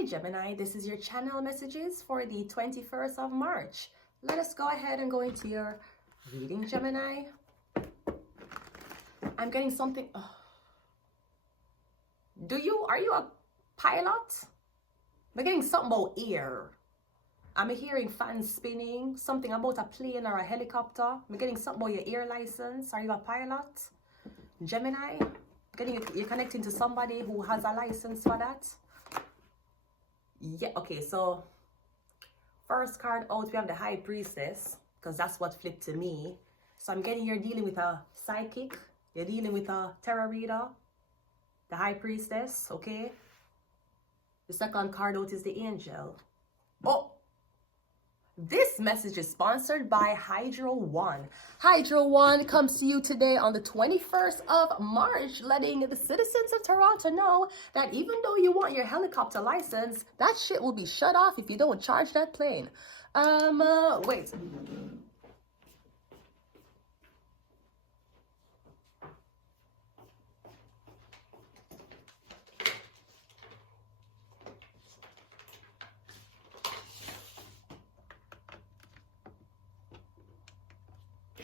Hi Gemini, this is your channel messages for the 21st of March. Let us go ahead and go into your reading, Gemini. I'm getting something. Are you a pilot? I'm getting something about air. I'm hearing fans spinning, something about a plane or a helicopter. I'm getting something about your air license. Are you a pilot? Gemini, you're connecting to somebody who has a license for that. Yeah, okay, so first card out, we have the High Priestess, because that's what flipped to me. So I'm getting you're dealing with a psychic, you're dealing with a tarot reader, the High Priestess, okay? The second card out is the Angel. Oh, this message is sponsored by Hydro One. Hydro One comes to you today on the 21st of March, letting the citizens of Toronto know that even though you want your helicopter license, that shit will be shut off if you don't charge that plane. Wait.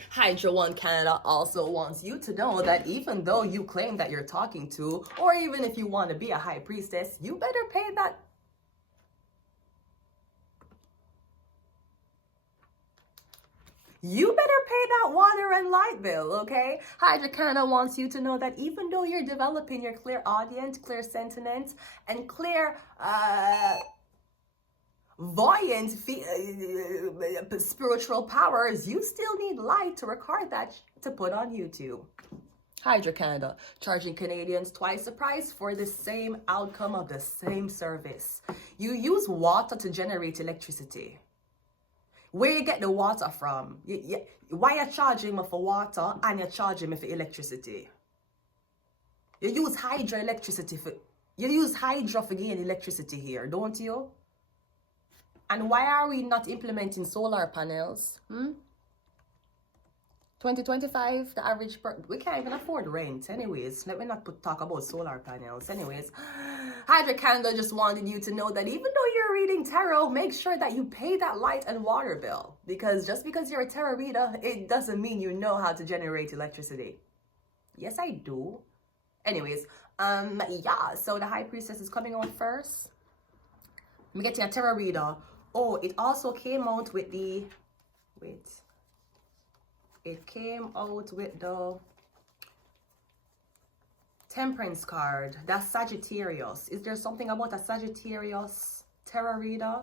Hydro One Canada also wants you to know that even though you claim that you're talking to, or even if you want to be a high priestess, you better pay that. You better pay that water and light bill, okay? Hydro Canada wants you to know that even though you're developing your clairaudient, clairsentient, and clear, voyant spiritual powers, you still need light to record that to put on YouTube. Hydro Canada, charging Canadians twice the price for the same outcome of the same service. You use water to generate electricity. Where you get the water from? Why you charging me for water and you're charging me for electricity? You use hydroelectricity for, you use hydro for getting electricity here, don't you? And why are we not implementing solar panels? 2025, the average, we can't even afford rent. Anyways, let me not talk about solar panels. Anyways, Hydro Canada just wanted you to know that even though you're reading tarot, make sure that you pay that light and water bill. Because just because you're a tarot reader, it doesn't mean you know how to generate electricity. Yes, I do. Anyways, yeah, so the High Priestess is coming on first. I'm getting a tarot reader. Oh, it also came out with the, wait, it came out with the Temperance card. That's Sagittarius. Is there something about a Sagittarius tarot reader?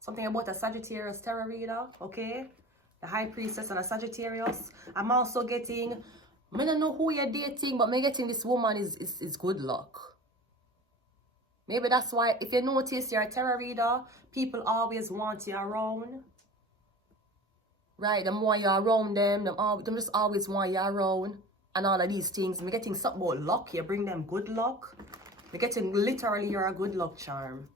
Something about a Sagittarius tarot reader, okay? The High Priestess and a Sagittarius. I'm also getting, I don't know who you're dating, but I'm getting this woman is good luck. Maybe that's why, if you notice you're a tarot reader, people always want you around. Right, the more you're around them, them just always want you around. And all of these things. I'm getting something about luck. You bring them good luck. I'm getting literally you're a good luck charm.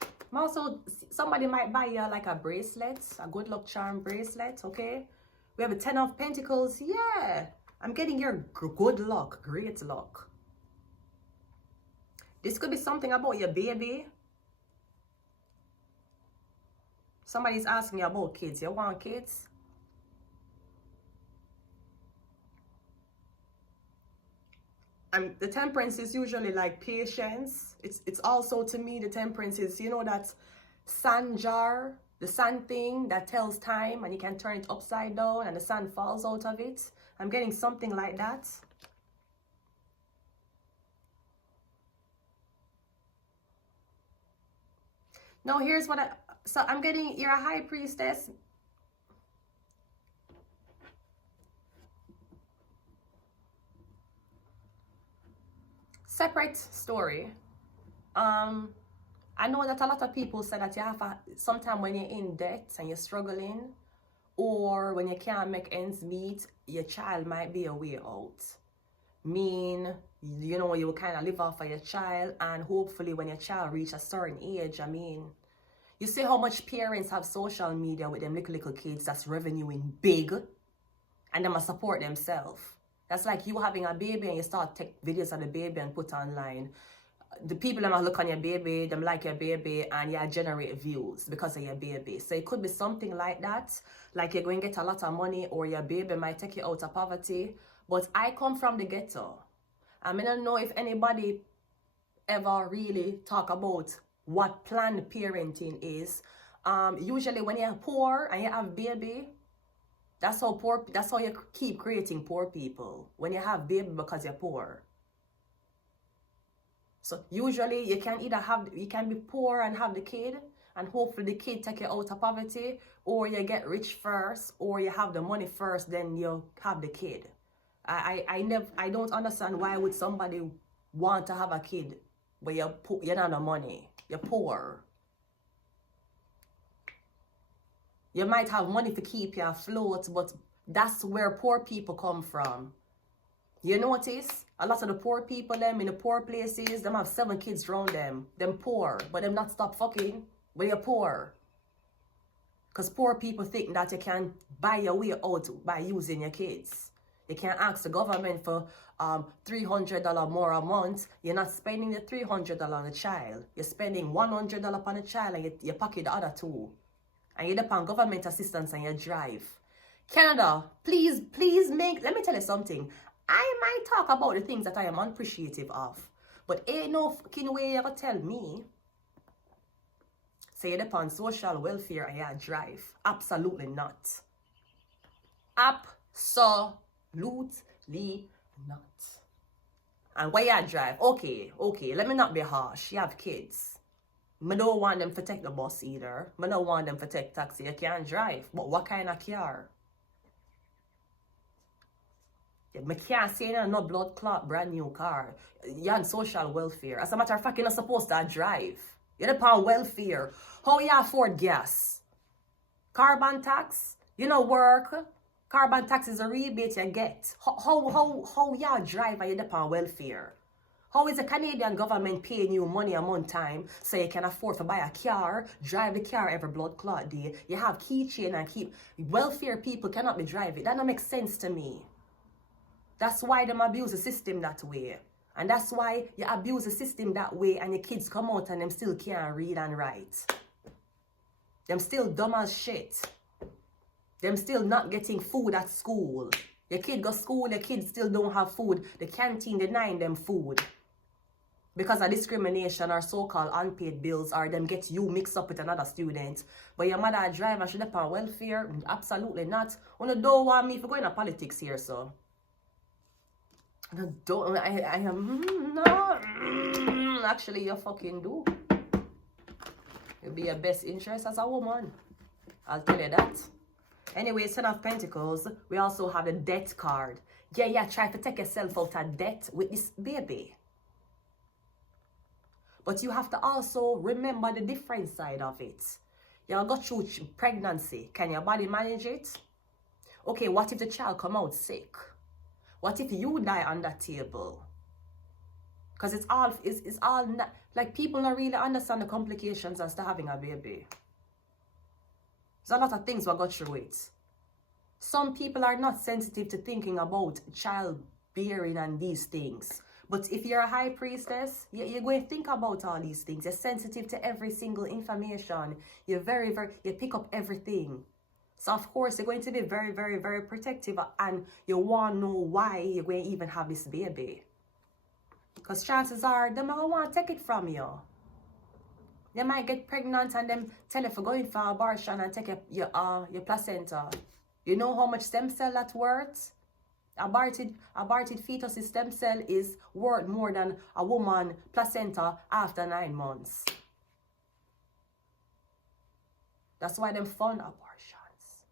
I'm also, somebody might buy you like a bracelet, a good luck charm bracelet, okay? We have a 10 of Pentacles. Yeah, I'm getting your good luck, great luck. This could be something about your baby. Somebody's asking you about kids. You want kids? The Temperance is usually like patience. It's also, to me, the Temperance is, you know, that sand jar, the sand thing that tells time, and you can turn it upside down and the sand falls out of it. I'm getting something like that. No, here's what so I'm getting, you're a High Priestess. Separate story. I know that a lot of people say that you have sometime when you're in debt and you're struggling, or when you can't make ends meet, your child might be a way out. You know, you will kind of live off of your child, and hopefully when your child reaches a certain age, you see how much parents have social media with them little kids that's revenuing big, and they must support themselves. That's like you having a baby and you start take videos of the baby and put online. the people that look on your baby, them like your baby, and you generate views because of your baby. So it could be something like that, like you're going to get a lot of money, or your baby might take you out of poverty. But I come from the ghetto. I don't know if anybody ever really talk about what planned parenting is. Usually when you're poor and you have baby, that's how you keep creating poor people, when you have baby because you're poor. So usually you can be poor and have the kid, and hopefully the kid take you out of poverty, or you get rich first, or you have the money first, then you have the kid. I don't understand why would somebody want to have a kid but you're not the money, you're poor. You might have money to keep you afloat, but that's where poor people come from. You notice a lot of the poor people, them in the poor places, them have 7 kids around them. Them poor, but them not stop fucking, but you're poor. Because poor people think that you can buy your way out by using your kids. You can't ask the government for $300 more a month. You're not spending the $300 on a child. You're spending $100 on a child, and you pocket the other 2. And you depend on government assistance and you drive. Canada, please let me tell you something. I might talk about the things that I am unappreciative of, but ain't no fucking way you gonna tell me say you depend on social welfare and you drive. Absolutely not. Absolutely not. And why you drive? Okay, let me not be harsh. You have kids. I don't want them to take the bus either. I don't want them to take taxi. You can't drive. But what kind of car? I can't say no blood clot brand new car. You're on social welfare. As a matter of fact, you're not supposed to drive. You're on welfare. How you afford gas? Carbon tax? You know work. Carbon tax is a rebate you get. How you drive and you're on welfare? How is the Canadian government paying you money a month time so you can afford to buy a car, drive the car every blood clot day? You have keychain and keep... Welfare people cannot be driving. That don't make sense to me. That's why them abuse the system that way. And that's why you abuse the system that way and your kids come out and them still can't read and write. Them still dumb as shit. Them still not getting food at school. Your kid go school, your kids still don't have food. The canteen denying them food. Because of discrimination or so-called unpaid bills, or them get you mixed up with another student. But your mother drive and should have on welfare? Absolutely not. You don't want me if you're going to politics here, so. Actually, you fucking do. You'll be your best interest as a woman. I'll tell you that. Anyway, 10 of Pentacles, we also have the debt card. Yeah, try to take yourself out of debt with this baby. But you have to also remember the different side of it. You'll go through pregnancy. Can your body manage it? Okay, what if the child come out sick? What if you die on that table? Because it's all not, like, people don't really understand the complications as to having a baby. There's a lot of things we go through it. Some people are not sensitive to thinking about childbearing and these things. But if you're a high priestess, you're going to think about all these things. You're sensitive to every single information. You're you pick up everything. So of course, you're going to be very, very, very protective, and you want to know why you're going to even have this baby. Because chances are, they might want to take it from you. They might get pregnant and then tell you for going for abortion and take your placenta. You know how much stem cell that's worth? Aborted fetus stem cell is worth more than a woman placenta after 9 months. That's why them fund abortions.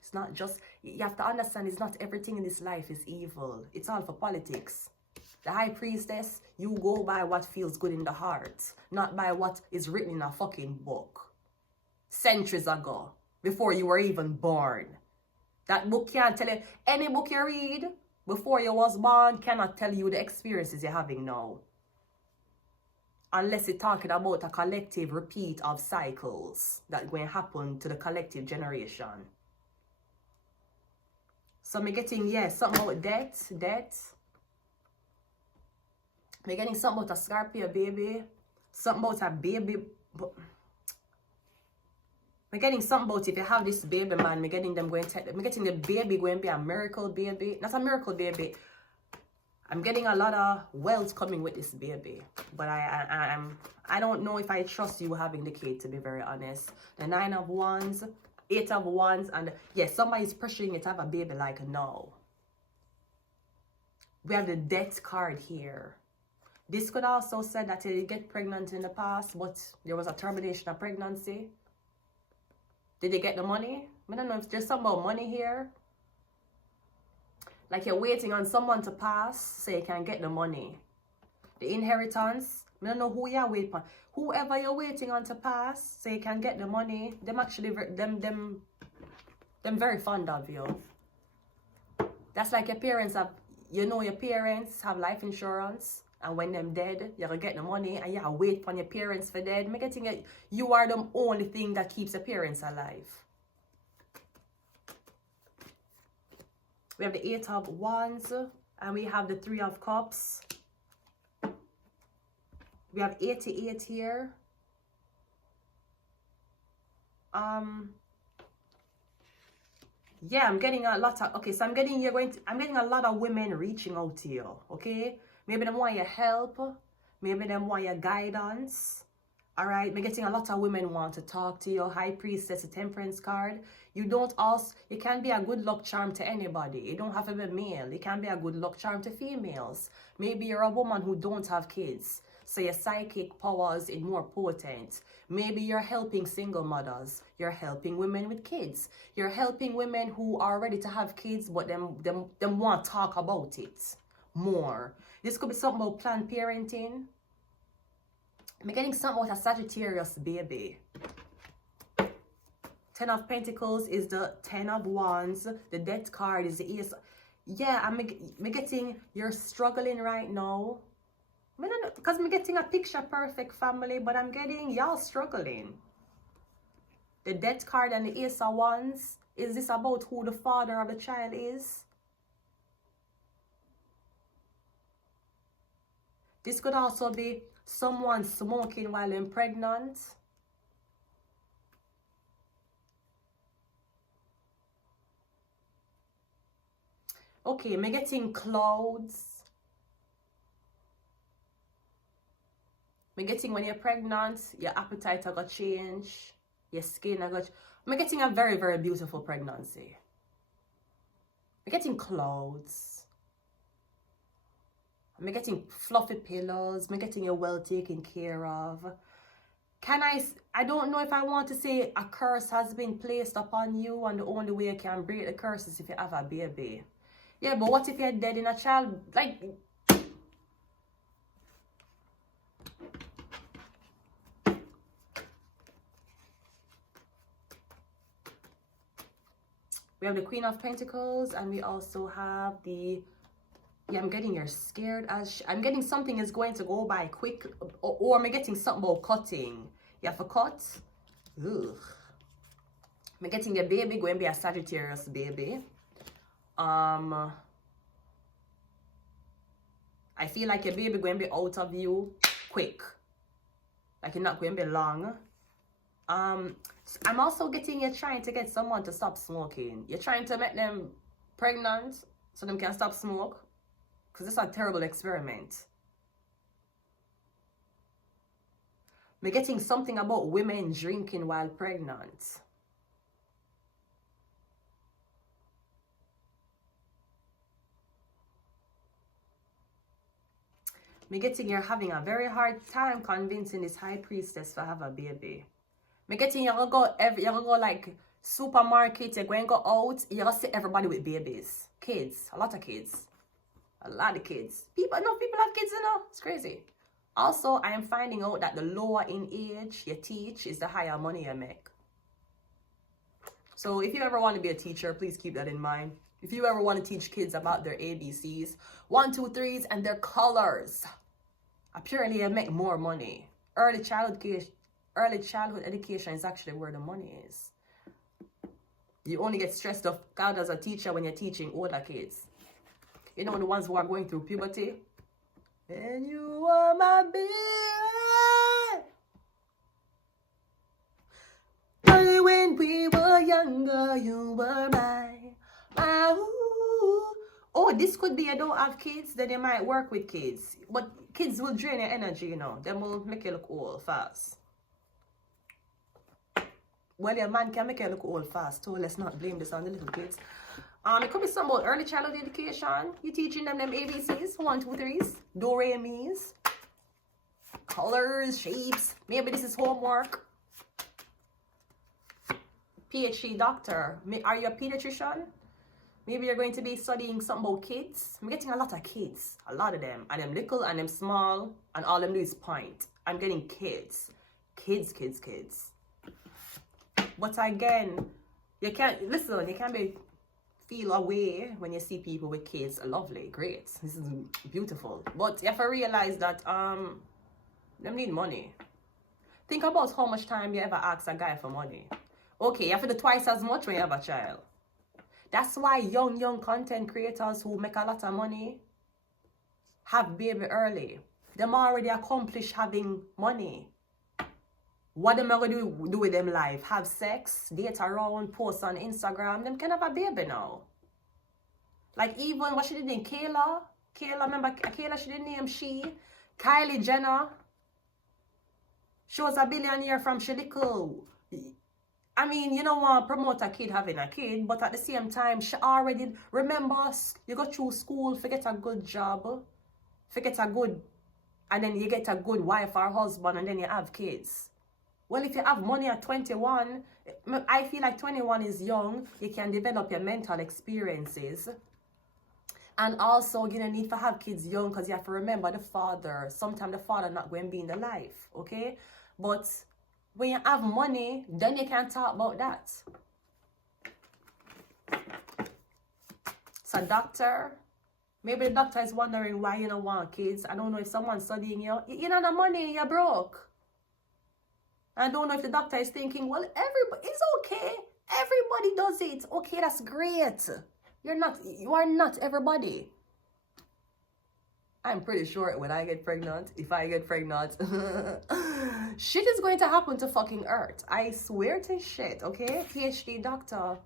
It's not just, you have to understand, it's not everything in this life is evil. It's all for politics. The high priestess, you go by what feels good in the heart, not by what is written in a fucking book. Centuries ago, before you were even born. That book can't tell you, any book you read before you was born cannot tell you the experiences you're having now. Unless it's talking about a collective repeat of cycles that going to happen to the collective generation. So I'm getting, something about debt. I'm getting something about a Scorpio baby. Something about a baby. I'm getting something about if you have this baby, man. I'm getting them going to... I'm getting the baby going to be a miracle baby. Not a miracle baby. I'm getting a lot of wealth coming with this baby. But I don't know if I trust you having the kid, to be very honest. The 9 of Wands, 8 of Wands, and yes, somebody's pressuring you to have a baby like no. We have the Death card here. This could also say that you get pregnant in the past, but there was a termination of pregnancy. Did they get the money? I don't know if there's something about money here. Like you're waiting on someone to pass so you can get the money. The inheritance. I don't know who you're waiting on. Whoever you're waiting on to pass so you can get the money. Them actually, them very fond of you. That's like your parents have, you know, your parents have life insurance. And when them dead, you're going to get the money and you have to wait for your parents for dead. I'm getting it. You are the only thing that keeps your parents alive. We have the 8 of Wands and we have the 3 of Cups. We have 88 here. Yeah, I'm getting a lot of, okay, so I'm getting a lot of women reaching out to you, okay? Maybe they want your help. Maybe they want your guidance. All right, I'm getting a lot of women want to talk to you. High Priestess, a Temperance card. You can be a good luck charm to anybody. You don't have to be male. You can be a good luck charm to females. Maybe you're a woman who don't have kids, so your psychic powers is more potent. Maybe you're helping single mothers. You're helping women with kids. You're helping women who are ready to have kids, but them want to talk about it more. This could be something about planned parenting. I'm getting something about a Sagittarius baby. 10 of Pentacles is the 10 of Wands. The Death card is the Ace. Yeah, I'm getting you're struggling right now. Because I'm getting a picture perfect family, but I'm getting y'all struggling. The Death card and the Ace of Wands. Is this about who the father of the child is? This could also be someone smoking while they're pregnant. Okay, I'm getting clouds. I'm getting when you're pregnant, your appetite will change. Your skin will change. I'm getting a very, very beautiful pregnancy. I'm getting clouds. I'm getting fluffy pillows. I'm getting you well taken care of. I don't know if I want to say a curse has been placed upon you and the only way you can break the curse is if you have a baby. Yeah, but what if you're dead in a child? Like, we have the Queen of Pentacles and we also have the... Yeah, I'm getting you're scared as... I'm getting something is going to go by quick. Or I'm getting something about cutting. You have to cut. Ugh. I'm getting a baby going to be a Sagittarius baby. I feel like your baby going to be out of you quick. Like you're not going to be long. I'm also getting you trying to get someone to stop smoking. You're trying to make them pregnant so them can stop smoke. Because it's a terrible experiment. I'm getting something about women drinking while pregnant. I'm getting you're having a very hard time convincing this High Priestess to have a baby. I'm getting you're gonna go like supermarket, you're going to go out, you're going to see everybody with babies. Kids, a lot of kids. A lot of kids. People have kids, you know. It's crazy. Also, I am finding out that the lower in age you teach is the higher money you make. So if you ever want to be a teacher, please keep that in mind. If you ever want to teach kids about their ABCs, 1, 2, 3s, and their colors, apparently you make more money. Early childhood education is actually where the money is. You only get stressed out as a teacher when you're teaching older kids. You know, the ones who are going through puberty. And you are my baby. When we were younger, you were my ooh. Oh, this could be you don't have kids, then you might work with kids. But kids will drain your energy, you know. They will make you look old fast. Well, your man can make you look old fast too. Let's not blame this on the little kids. It could be some about early childhood education. You're teaching them ABCs, 1, 2, 3s, do, re, mi's, colors, shapes. Maybe this is homework. PhD doctor. Are you a pediatrician? Maybe you're going to be studying something about kids. I'm getting a lot of kids. A lot of them. And them little and them small. And all them do is point. I'm getting kids. Kids. But again, you can't feel away when you see people with kids. Lovely, great. This is beautiful. But you have to realize that them need money. Think about how much time you ever ask a guy for money. Okay, you have to do twice as much when you have a child. That's why young content creators who make a lot of money have baby early. Them already accomplished having money. What them are going to do with them life? Have sex, date around, post on Instagram. Them can have a baby now. Like even what she did in Kayla. Remember Kayla, she didn't name she. Kylie Jenner. She was a billionaire from she little. I mean, you don't want to promote a kid having a kid, but at the same time, she already, remember, you go through school, forget a good job, and then you get a good wife or husband, and then you have kids. Well, if you have money at 21, I feel like 21 is young, you can develop your mental experiences. And also, you don't need to have kids young, because you have to remember the father. Sometimes the father not going to be in the life, okay? But when you have money, then you can talk about that. So doctor, maybe the doctor is wondering why you don't want kids. I don't know if someone's studying you. You don't have money, you're broke. I don't know if the doctor is thinking, well, everybody, it's okay. Everybody does it. Okay, that's great. You are not everybody. I'm pretty sure when I get pregnant, if I get pregnant, shit is going to happen to fucking Earth. I swear to shit, okay? PhD doctor.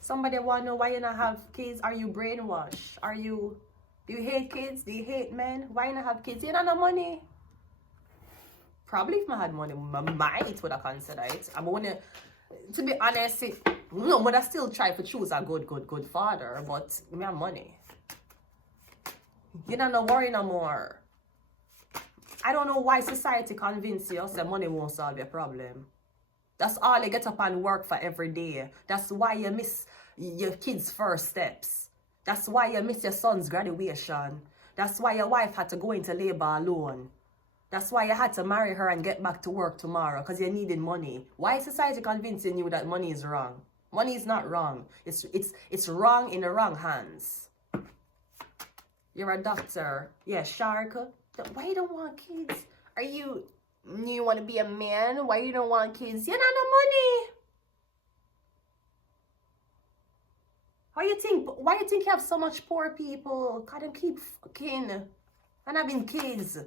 Somebody want to know why you not have kids? Are you brainwashed? Do you hate kids? Do you hate men? Why you not have kids? You don't have money. Probably if I had money, I might would have considered it. I'm gonna, to be honest, but I still try to choose a good father, but I have money. You don't worry no more. I don't know why society convinces you that money won't solve your problem. That's all you get up and work for every day. That's why you miss your kids' first steps. That's why you miss your son's graduation. That's why your wife had to go into labor alone. That's why you had to marry her and get back to work tomorrow, because you needed money. Why is society convincing you that money is wrong? Money is not wrong. It's wrong in the wrong hands. You're a doctor. Yeah, shark. Why you don't want kids? You want to be a man? Why you don't want kids? You don't have no money. Why you think you have so much poor people? God, them keep fucking and having kids.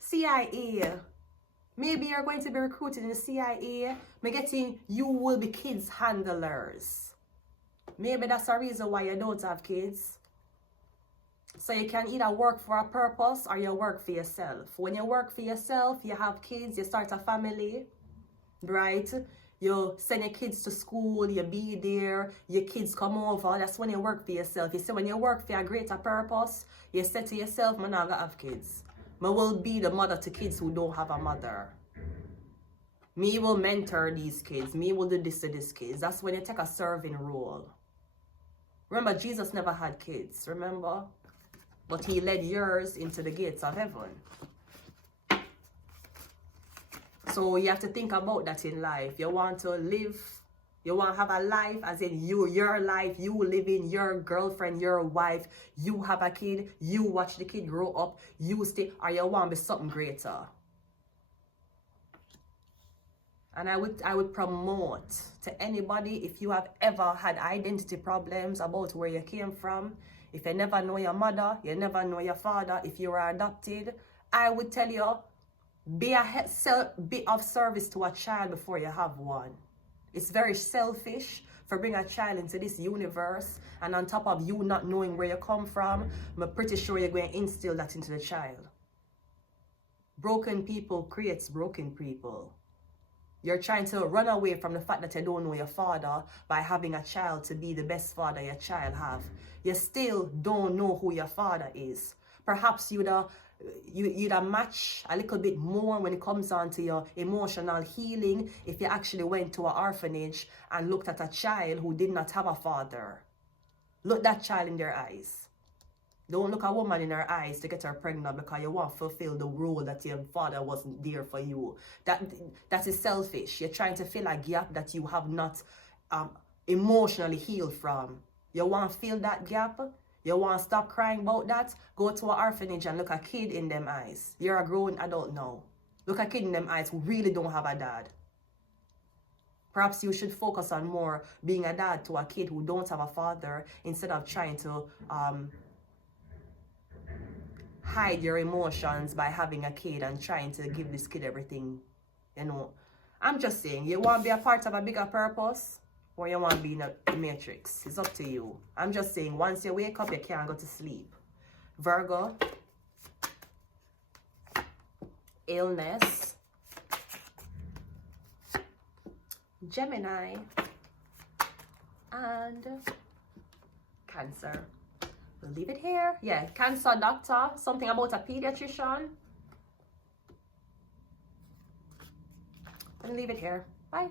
CIA. Maybe you're going to be recruited in the CIA. You will be kids handlers. Maybe that's a reason why you don't have kids. So you can either work for a purpose or you work for yourself. When you work for yourself, you have kids, you start a family, right? You send your kids to school, you be there, your kids come over. That's when you work for yourself. You see, when you work for a greater purpose, you say to yourself, I'm not gonna have kids. I will be the mother to kids who don't have a mother. Me will mentor these kids. Me will do this to these kids. That's when you take a serving role. Remember, Jesus never had kids, remember? But he led yours into the gates of heaven. So you have to think about that in life. You want to live, you want to have a life as in your life, you live in your girlfriend, your wife, you have a kid, you watch the kid grow up, you stay, or you want to be something greater. And I would promote to anybody, if you have ever had identity problems about where you came from, If you never know your mother, you never know your father, if you are adopted, I would tell you, be of service to a child before you have one. It's very selfish for bring a child into this universe, and on top of you not knowing where you come from, I'm pretty sure you're going to instill that into the child. Broken people creates broken people. You're trying to run away from the fact that you don't know your father by having a child to be the best father your child have. You still don't know who your father is. Perhaps you'd match a little bit more when it comes on to your emotional healing if you actually went to an orphanage and looked at a child who did not have a father. Look that child in their eyes. Don't look a woman in her eyes to get her pregnant because you want to fulfill the role that your father wasn't there for you. That is selfish. You're trying to fill a gap that you have not emotionally healed from. You want to fill that gap? You want to stop crying about that? Go to an orphanage and look a kid in them eyes. You're a grown adult now. Look a kid in them eyes who really don't have a dad. Perhaps you should focus on more being a dad to a kid who don't have a father instead of trying to hide your emotions by having a kid and trying to give this kid everything. You know, I'm just saying, you want to be a part of a bigger purpose or you want to be in the matrix. It's up to you. I'm just saying, once you wake up, you can't go to sleep. Virgo, illness, Gemini, and Cancer. We'll leave it here. Yeah, Cancer doctor, something about a pediatrician. And leave it here. Bye.